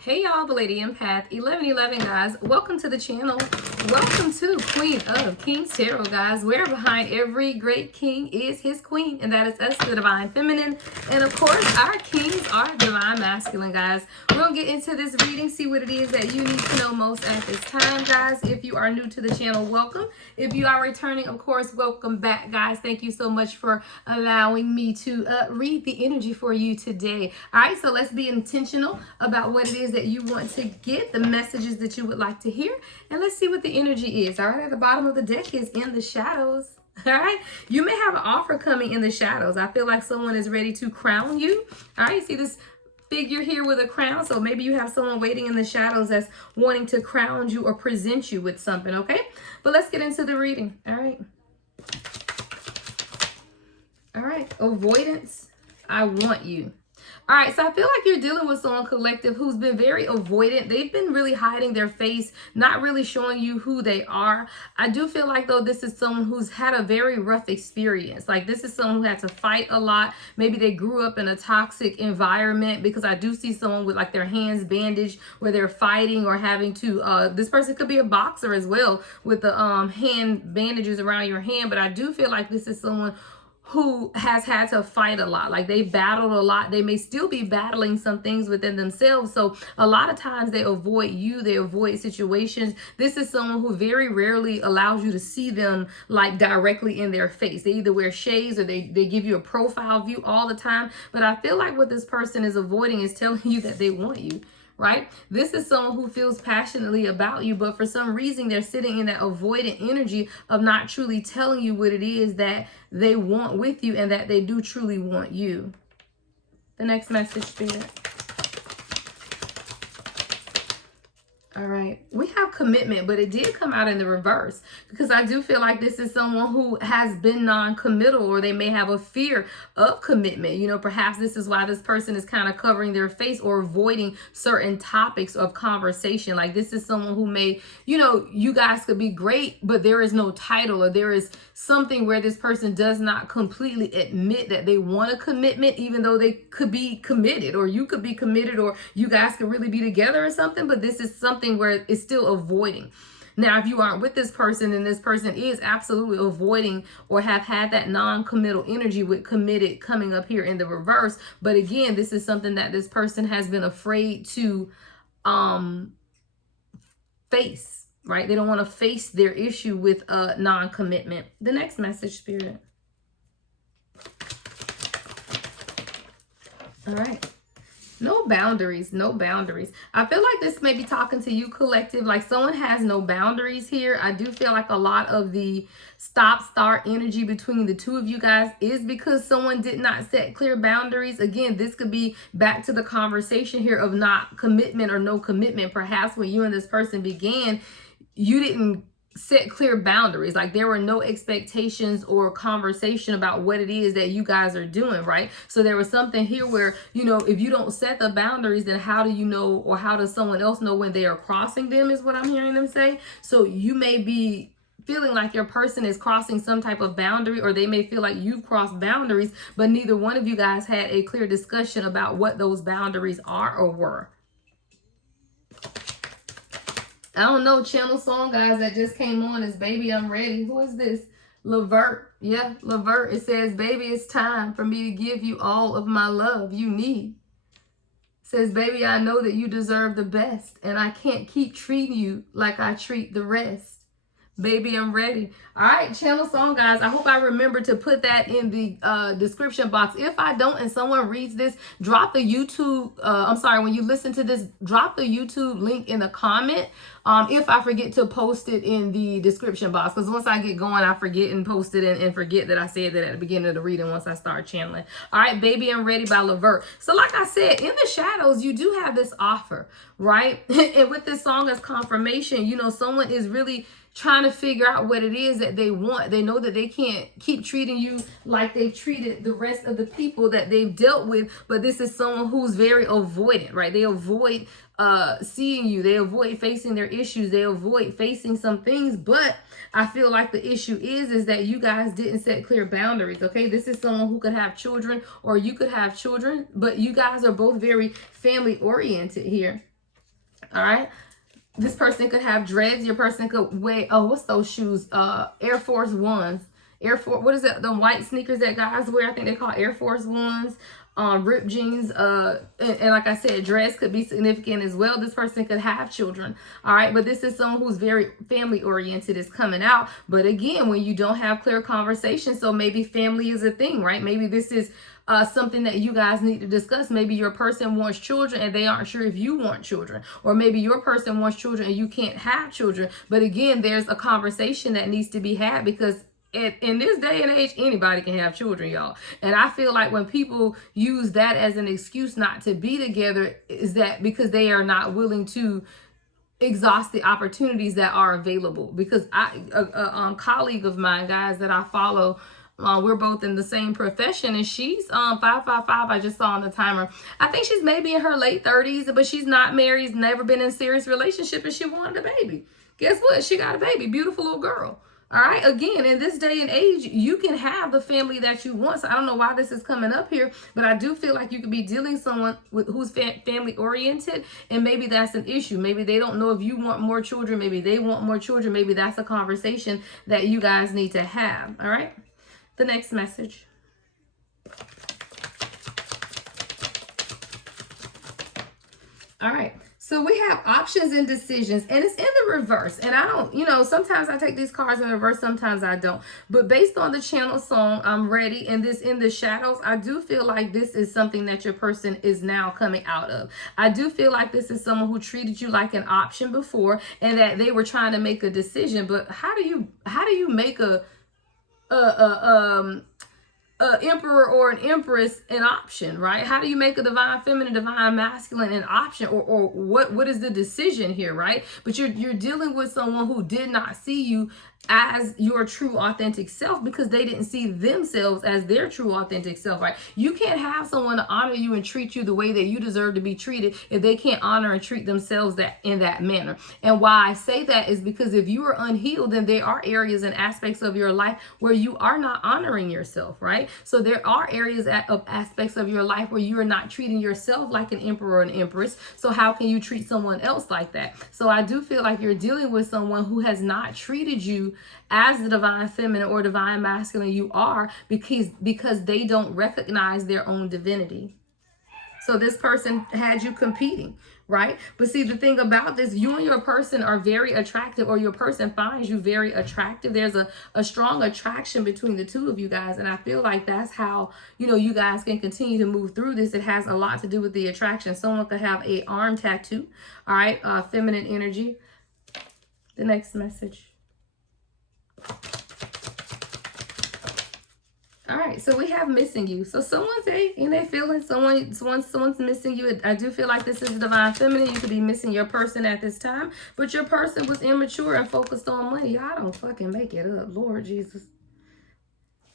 Hey y'all, the Lady Empath 1111 guys. Welcome to the channel. Welcome to Queen of Kings Tarot, guys. Where behind every great king is his queen, and that is us, the Divine Feminine. And of course, our kings are Divine Masculine, guys. We're gonna get into this reading, see what it is that you need to know most at this time, guys. If you are new to the channel, welcome. If you are returning, of course, welcome back, guys. Thank you so much for allowing me to read the energy for you today. All right, so let's be intentional about what it is that you want to get, the messages that you would like to hear, and let's see what the energy is. All right, at the bottom of the deck is in the shadows. All right, you may have an offer coming in the shadows. I feel like someone is ready to crown you. All right, see this figure here with a crown, so maybe you have someone waiting in the shadows that's wanting to crown you or present you with something. Okay, but let's get into the reading. All right, avoidance. I want you. All right, so I feel like you're dealing with someone collective who's been very avoidant. They've been really hiding their face, not really showing you who they are. I do feel like, though, this is someone who's had a very rough experience. Like, this is someone who had to fight a lot. Maybe they grew up in a toxic environment, because I do see someone with like their hands bandaged where they're fighting or having to, this person could be a boxer as well with the hand bandages around your hand. But I do feel like this is someone who has had to fight a lot. Like, they battled a lot. They may still be battling some things within themselves. So a lot of times they avoid you. They avoid situations. This is someone who very rarely allows you to see them like directly in their face. They either wear shades or they give you a profile view all the time. But I feel like what this person is avoiding is telling you that they want you. Right? This is someone who feels passionately about you, but for some reason they're sitting in that avoidant energy of not truly telling you what it is that they want with you and that they do truly want you. The next message, Spirit. All right, we have commitment, but it did come out in the reverse, because I do feel like this is someone who has been non-committal, or they may have a fear of commitment. You know, perhaps this is why this person is kind of covering their face or avoiding certain topics of conversation. Like, this is someone who may, you know, you guys could be great, but there is no title, or there is something where this person does not completely admit that they want a commitment, even though they could be committed, or you could be committed, or you guys could really be together or something. But this is something where it's still avoiding. Now, if you aren't with this person, then this person is absolutely avoiding or have had that non-committal energy with committed coming up here in the reverse. But again, this is something that this person has been afraid to face, right? They don't want to face their issue with non-commitment. The next message, Spirit. All right. No boundaries, no boundaries. I feel like this may be talking to you, collective, like someone has no boundaries here. I do feel like a lot of the stop-start energy between the two of you guys is because someone did not set clear boundaries. Again, this could be back to the conversation here of not commitment or no commitment. Perhaps when you and this person began, you didn't set clear boundaries. Like, there were no expectations or conversation about what it is that you guys are doing, right? So there was something here where, you know, if you don't set the boundaries, then how do you know, or how does someone else know when they are crossing them, is what I'm hearing them say. So you may be feeling like your person is crossing some type of boundary, or they may feel like you've crossed boundaries, but neither one of you guys had a clear discussion about what those boundaries are or were. I don't know, channel song, guys, that just came on is Baby I'm Ready. Who is this? Levert. Yeah, Levert. It says, baby, it's time for me to give you all of my love you need. It says, baby, I know that you deserve the best, and I can't keep treating you like I treat the rest. Baby, I'm ready. All right, channel song, guys. I hope I remember to put that in the description box. If I don't and someone reads this, drop the YouTube, when you listen to this, drop the YouTube link in the comment. If I forget to post it in the description box, because once I get going, I forget and post it and forget that I said that at the beginning of the reading once I start channeling. All right, Baby, I'm Ready by Levert. So like I said, in the shadows, you do have this offer, right? And with this song as confirmation, you know, someone is really trying to figure out what it is that they want. They know that they can't keep treating you like they've treated the rest of the people that they've dealt with, but this is someone who's very avoidant, right? They avoid seeing you. They avoid facing their issues. They avoid facing some things, but I feel like the issue is that you guys didn't set clear boundaries, okay? This is someone who could have children, or you could have children, but you guys are both very family oriented here. All right. This person could have dreads. Your person could wear, oh, what's those shoes? Air Force Ones. What is it? The white sneakers that guys wear. I think they call Air Force Ones. Ripped jeans. And like I said, dress could be significant as well. This person could have children. All right. But this is someone who's very family oriented is coming out. But again, when you don't have clear conversation, so maybe family is a thing, right? Maybe this is something that you guys need to discuss. Maybe your person wants children and they aren't sure if you want children, or maybe your person wants children and you can't have children. But again, there's a conversation that needs to be had, because in this day and age, anybody can have children, y'all. And I feel like when people use that as an excuse not to be together, is that because they are not willing to exhaust the opportunities that are available. Because a colleague of mine, guys, that I follow, we're both in the same profession, and she's 555. I just saw on the timer. I think she's maybe in her late 30s, but she's not married, never been in a serious relationship, and she wanted a baby. Guess what? She got a baby. Beautiful little girl. All right. Again, in this day and age, you can have the family that you want. So I don't know why this is coming up here, but I do feel like you could be dealing someone with who's family oriented, and maybe that's an issue. Maybe they don't know if you want more children. Maybe they want more children. Maybe that's a conversation that you guys need to have. All right. The next message. All right. So we have options and decisions, and it's in the reverse. And I don't, sometimes I take these cards in reverse, sometimes I don't. But based on the channel song, I'm ready. And this in the shadows, I do feel like this is something that your person is now coming out of. I do feel like this is someone who treated you like an option before, and that they were trying to make a decision. But how do you make a emperor or an empress an option, right? How do you make a divine feminine, divine masculine an option, or what is the decision here, right? But you're dealing with someone who did not see you as your true authentic self, because they didn't see themselves as their true authentic self, right? You can't have someone to honor you and treat you the way that you deserve to be treated if they can't honor and treat themselves in that manner. And why I say that is because if you are unhealed, then there are areas and aspects of your life where you are not honoring yourself, right? So there are areas of aspects of your life where you are not treating yourself like an emperor or an empress. So how can you treat someone else like that? So I do feel like you're dealing with someone who has not treated you as the divine feminine or divine masculine you are, because they don't recognize their own divinity. So this person had you competing, right? But see, the thing about this, you and your person are very attractive, or your person finds you very attractive. There's a strong attraction between the two of you guys. And I feel like that's how, you guys can continue to move through this. It has a lot to do with the attraction. Someone could have an arm tattoo, all right? Feminine energy. The next message. All right, so we have missing you. So someone's in their feelings, someone's missing you. I do feel like this is divine feminine. You could be missing your person at this time, but your person was immature and focused on money. Y'all don't fucking make it up, Lord Jesus.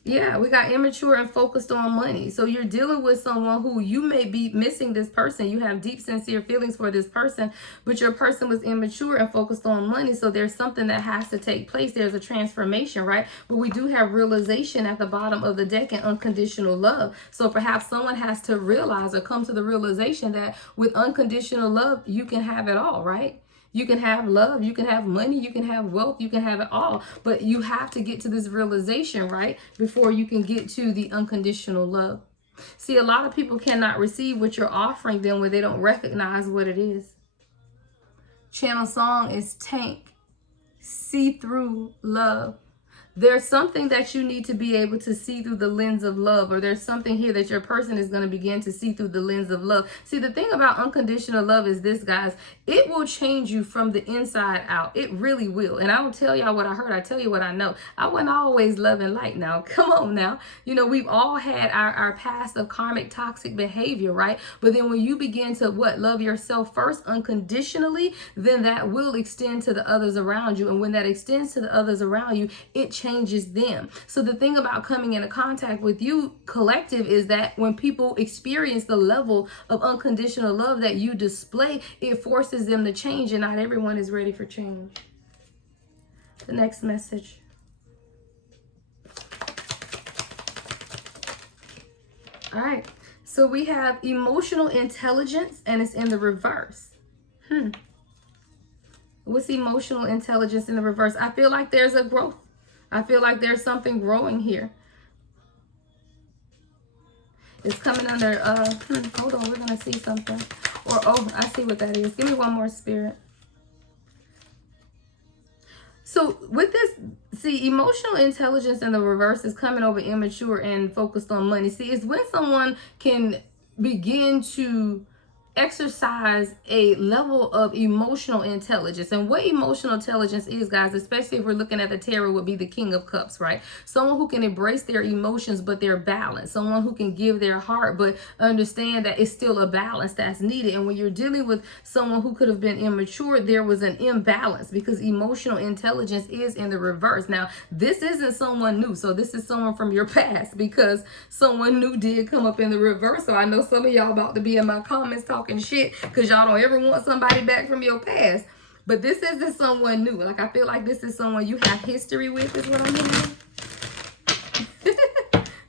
Yeah, we got immature and focused on money. So you're dealing with someone who you may be missing this person. You have deep, sincere feelings for this person, but your person was immature and focused on money. So there's something that has to take place. There's a transformation, right? But we do have realization at the bottom of the deck and unconditional love. So perhaps someone has to realize or come to the realization that with unconditional love, you can have it all, right? You can have love, you can have money, you can have wealth, you can have it all. But you have to get to this realization, right? Before you can get to the unconditional love. See, a lot of people cannot receive what you're offering them when they don't recognize what it is. Channel song is Tank. See through love. There's something that you need to be able to see through the lens of love, or there's something here that your person is going to begin to see through the lens of love. See, the thing about unconditional love is this, guys, it will change you from the inside out. It really will. And I don't tell y'all what I heard. I tell you what I know. I wasn't always love and light now. Come on now. We've all had our past of karmic toxic behavior, right? But then when you begin to love yourself first unconditionally, then that will extend to the others around you. And when that extends to the others around you, it changes them. So the thing about coming into contact with you, collective, is that when people experience the level of unconditional love that you display, it forces them to change, and not everyone is ready for change. The next message. All right. So we have emotional intelligence, and it's in the reverse. What's emotional intelligence in the reverse? I feel like there's a growth. I feel like there's something growing here. It's coming under, hold on, we're going to see something. Or, oh, I see what that is. Give me one more, Spirit. So with this, see, emotional intelligence in the reverse is coming over immature and focused on money. See, it's when someone can begin to exercise a level of emotional intelligence. And what emotional intelligence is, guys, especially if we're looking at the tarot, would be the King of Cups, right? Someone who can embrace their emotions, but they're balanced. Someone who can give their heart, but understand that it's still a balance that's needed. And when you're dealing with someone who could have been immature, there was an imbalance because emotional intelligence is in the reverse. Now, this isn't someone new. So this is someone from your past, because someone new did come up in the reverse. So I know some of y'all about to be in my comments talking shit because y'all don't ever want somebody back from your past. But this isn't someone new. Like, I feel like this is someone you have history with, is what I'm hearing.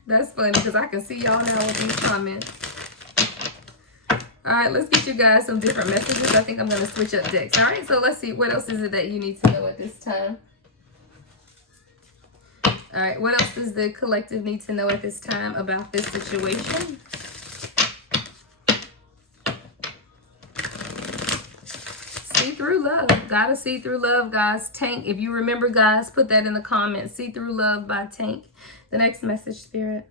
That's funny because I can see y'all now with these comments. All right, let's get you guys some different messages. I think I'm going to switch up decks. All right, so let's see. What else is it that you need to know at this time? All right, what else does the collective need to know at this time about this situation? See through love. Gotta see through love, guys. Tank, if you remember, guys, put that in the comments. See through love by Tank. The next message, Spirit.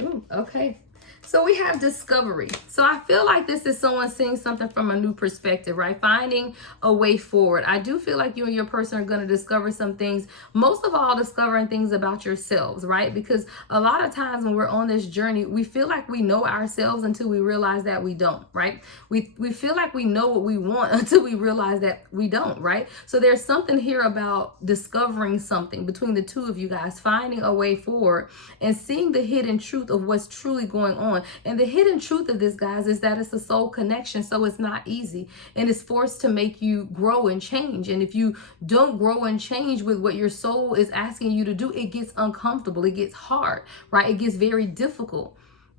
Ooh, okay. So we have discovery. So I feel like this is someone seeing something from a new perspective, right? Finding a way forward. I do feel like you and your person are going to discover some things, most of all discovering things about yourselves, right? Because a lot of times when we're on this journey, we feel like we know ourselves until we realize that we don't, right? We feel like we know what we want until we realize that we don't, right? So there's something here about discovering something between the two of you guys, finding a way forward and seeing the hidden truth of what's truly going on. And the hidden truth of this, guys, is that it's a soul connection, so it's not easy. And it's forced to make you grow and change. And if you don't grow and change with what your soul is asking you to do, it gets uncomfortable. It gets hard, right? It gets very difficult.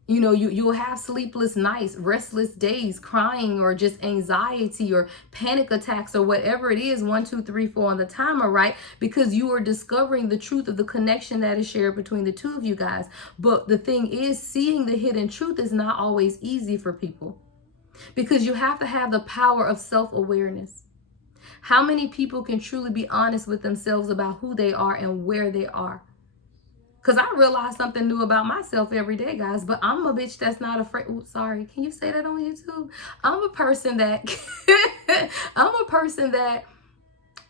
You know, you'll have sleepless nights, restless days, crying, or just anxiety or panic attacks or whatever it is, 1, 2, 3, 4 on the timer, right? Because you are discovering the truth of the connection that is shared between the two of you guys. But the thing is, seeing the hidden truth is not always easy for people, because you have to have the power of self-awareness. How many people can truly be honest with themselves about who they are and where they are? Because I realize something new about myself every day, guys. But I'm a bitch that's not afraid. Ooh, sorry. Can you say that on YouTube? I'm a person that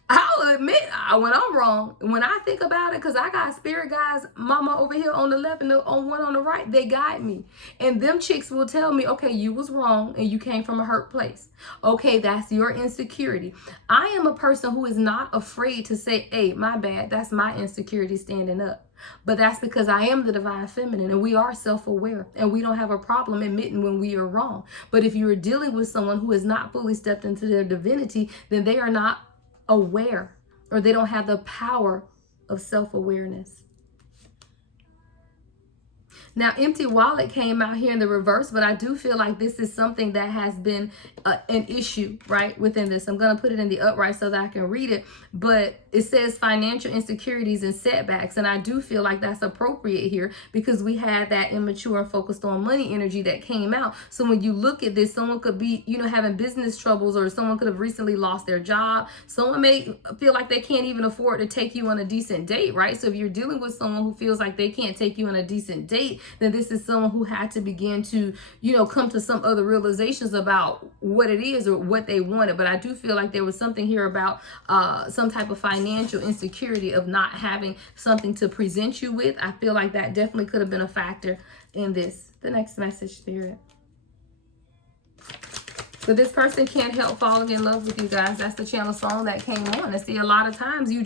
I'll admit when I'm wrong. When I think about it, because I got spirit guys, mama over here on the left and on one on the right, they guide me. And them chicks will tell me, okay, you was wrong and you came from a hurt place. Okay, that's your insecurity. I am a person who is not afraid to say, hey, my bad. That's my insecurity standing up. But that's because I am the divine feminine, and we are self-aware, and we don't have a problem admitting when we are wrong. But if you are dealing with someone who has not fully stepped into their divinity, then they are not aware, or they don't have the power of self-awareness. Now, empty wallet came out here in the reverse, but I do feel like this is something that has been an issue, right, within this. I'm going to put it in the upright so that I can read it, but it says financial insecurities and setbacks, and I do feel like that's appropriate here because we had that immature and focused on money energy that came out. So when you look at this, someone could be, you know, having business troubles, or someone could have recently lost their job. Someone may feel like they can't even afford to take you on a decent date, right? So if you're dealing with someone who feels like they can't take you on a decent date, then this is someone who had to begin to, you know, come to some other realizations about what it is or what they wanted. But I do feel like there was something here about some type of financial insecurity of not having something to present you with. I feel like that definitely could have been a factor in this. The next message, Spirit. But this person can't help falling in love with you guys. That's the channel song that came on. And see, a lot of times you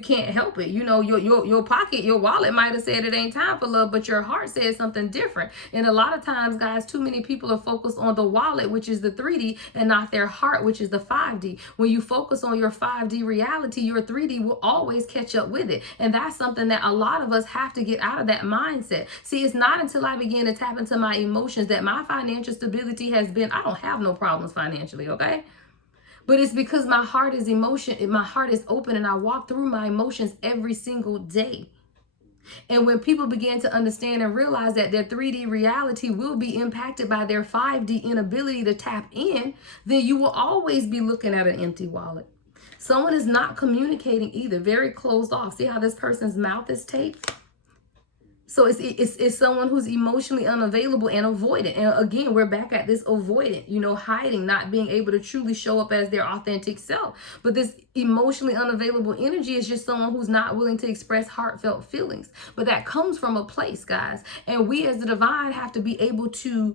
can't help it. You know, your pocket, your wallet might have said it ain't time for love, but your heart said something different. And a lot of times, guys, too many people are focused on the wallet, which is the 3D, and not their heart, which is the 5D. When you focus on your 5D reality, your 3D will always catch up with it. And that's something that a lot of us have to get out of that mindset. See, it's not until I begin to tap into my emotions that my financial stability has been, I don't have no problem problems financially, okay? But it's because my heart is my heart is open, and I walk through my emotions every single day. And when people begin to understand and realize that their 3D reality will be impacted by their 5D inability to tap in, then you will always be looking at an empty wallet. Someone is not communicating either, very closed off. See how this person's mouth is taped? So it's someone who's emotionally unavailable and avoidant. And again, we're back at this avoidant, hiding, not being able to truly show up as their authentic self. But this emotionally unavailable energy is just someone who's not willing to express heartfelt feelings. But that comes from a place, guys. And we as the divine have to be able to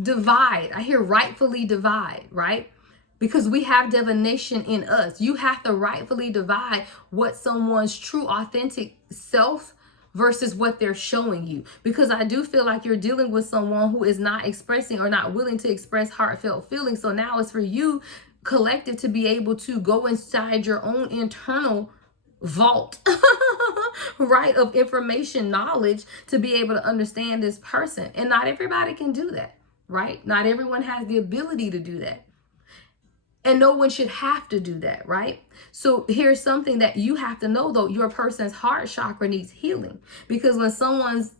divide. I hear rightfully divide, right? Because we have divination in us. You have to rightfully divide what someone's true authentic self versus what they're showing you. Because I do feel like you're dealing with someone who is not expressing or not willing to express heartfelt feelings. So now it's for you, collective, to be able to go inside your own internal vault, right, of information, knowledge, to be able to understand this person. And not everybody can do that, right? Not everyone has the ability to do that. And no one should have to do that, right? So here's something that you have to know, though. Your person's heart chakra needs healing. Because when someone's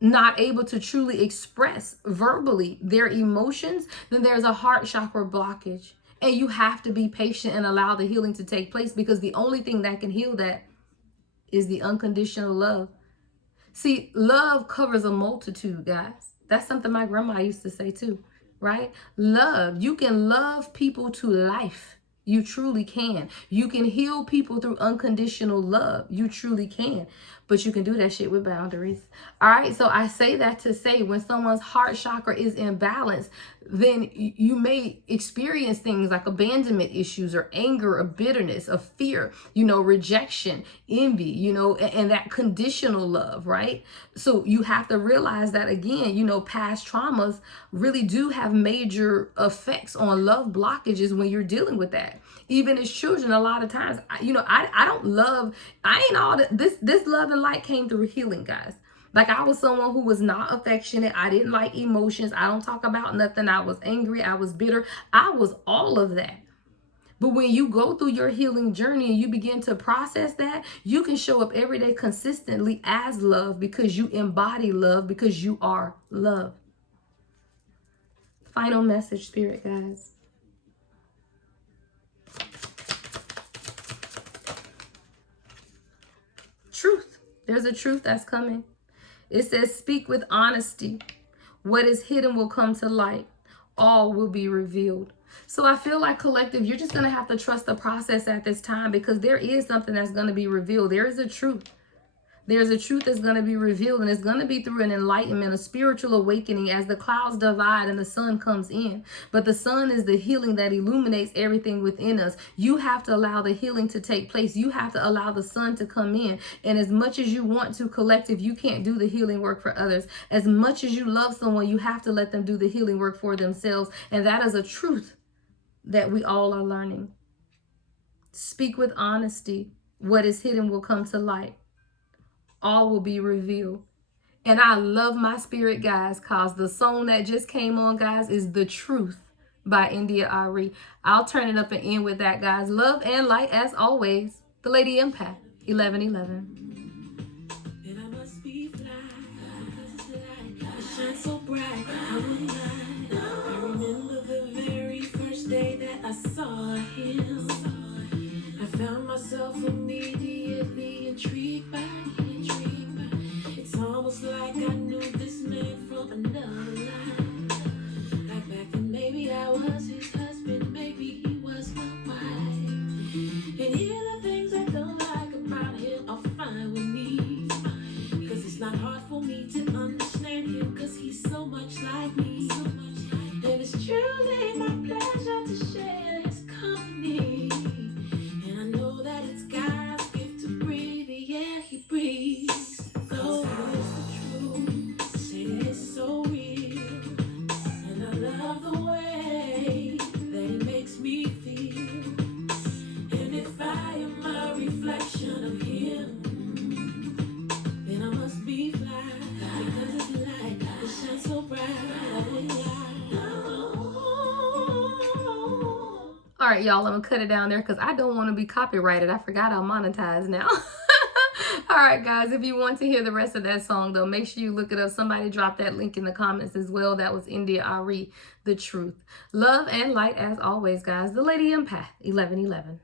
not able to truly express verbally their emotions, then there's a heart chakra blockage. And you have to be patient and allow the healing to take place, because the only thing that can heal that is the unconditional love. See, love covers a multitude, guys. That's something my grandma used to say too. Right? Love. You can love people to life. You truly can. You can heal people through unconditional love. You truly can. But you can do that shit with boundaries. All right. So I say that to say, when someone's heart chakra is imbalanced, then you may experience things like abandonment issues or anger or bitterness or fear, rejection, envy, and that conditional love, right? So you have to realize that, again, past traumas really do have major effects on love blockages when you're dealing with that. Even as children, a lot of times, I ain't all that. This love and light came through healing, guys. Like, I was someone who was not affectionate. I didn't like emotions. I don't talk about nothing. I was angry. I was bitter. I was all of that. But when you go through your healing journey and you begin to process that, you can show up every day consistently as love, because you embody love, because you are love. Final message, Spirit, guys. Truth. There's a truth that's coming. It says, speak with honesty. What is hidden will come to light. All will be revealed. So I feel like, collective, you're just going to have to trust the process at this time, because there is something that's going to be revealed. There is a truth. There's a truth that's going to be revealed, and it's going to be through an enlightenment, a spiritual awakening, as the clouds divide and the sun comes in. But the sun is the healing that illuminates everything within us. You have to allow the healing to take place. You have to allow the sun to come in. And as much as you want to, collective, you can't do the healing work for others. As much as you love someone, you have to let them do the healing work for themselves. And that is a truth that we all are learning. Speak with honesty. What is hidden will come to light. All will be revealed. And I love my spirit, guys, because the song that just came on, guys, is The Truth by India Ari. I'll turn it up and end with that, guys. Love and light as always. The Lady Empath, 1111. And I must be fly, because it's light. It shines so bright, I wouldn't lie. I remember the very first day that I saw him. I found myself immediately intrigued by him. It's almost like I knew this man from another life. Like back then, maybe I was his husband, maybe he was my wife. And here the things I don't like about him are fine with me. Because it's not hard for me to understand him, because he's so much like me. And it's truly my pleasure to share his company. And I know that it's God's gift to breathe the air he breathes. So it's the truth, say it's so real. And I love the way that he makes me feel. And if I am a reflection of him, then I must be fly, because it's light, it shines so bright. All right, y'all, I'm going to cut it down there because I don't want to be copyrighted. I forgot I'm monetized now. All right, guys, if you want to hear the rest of that song, though, make sure you look it up. Somebody drop that link in the comments as well. That was India Ari, The Truth. Love and light as always, guys. The Lady Empath, 1111.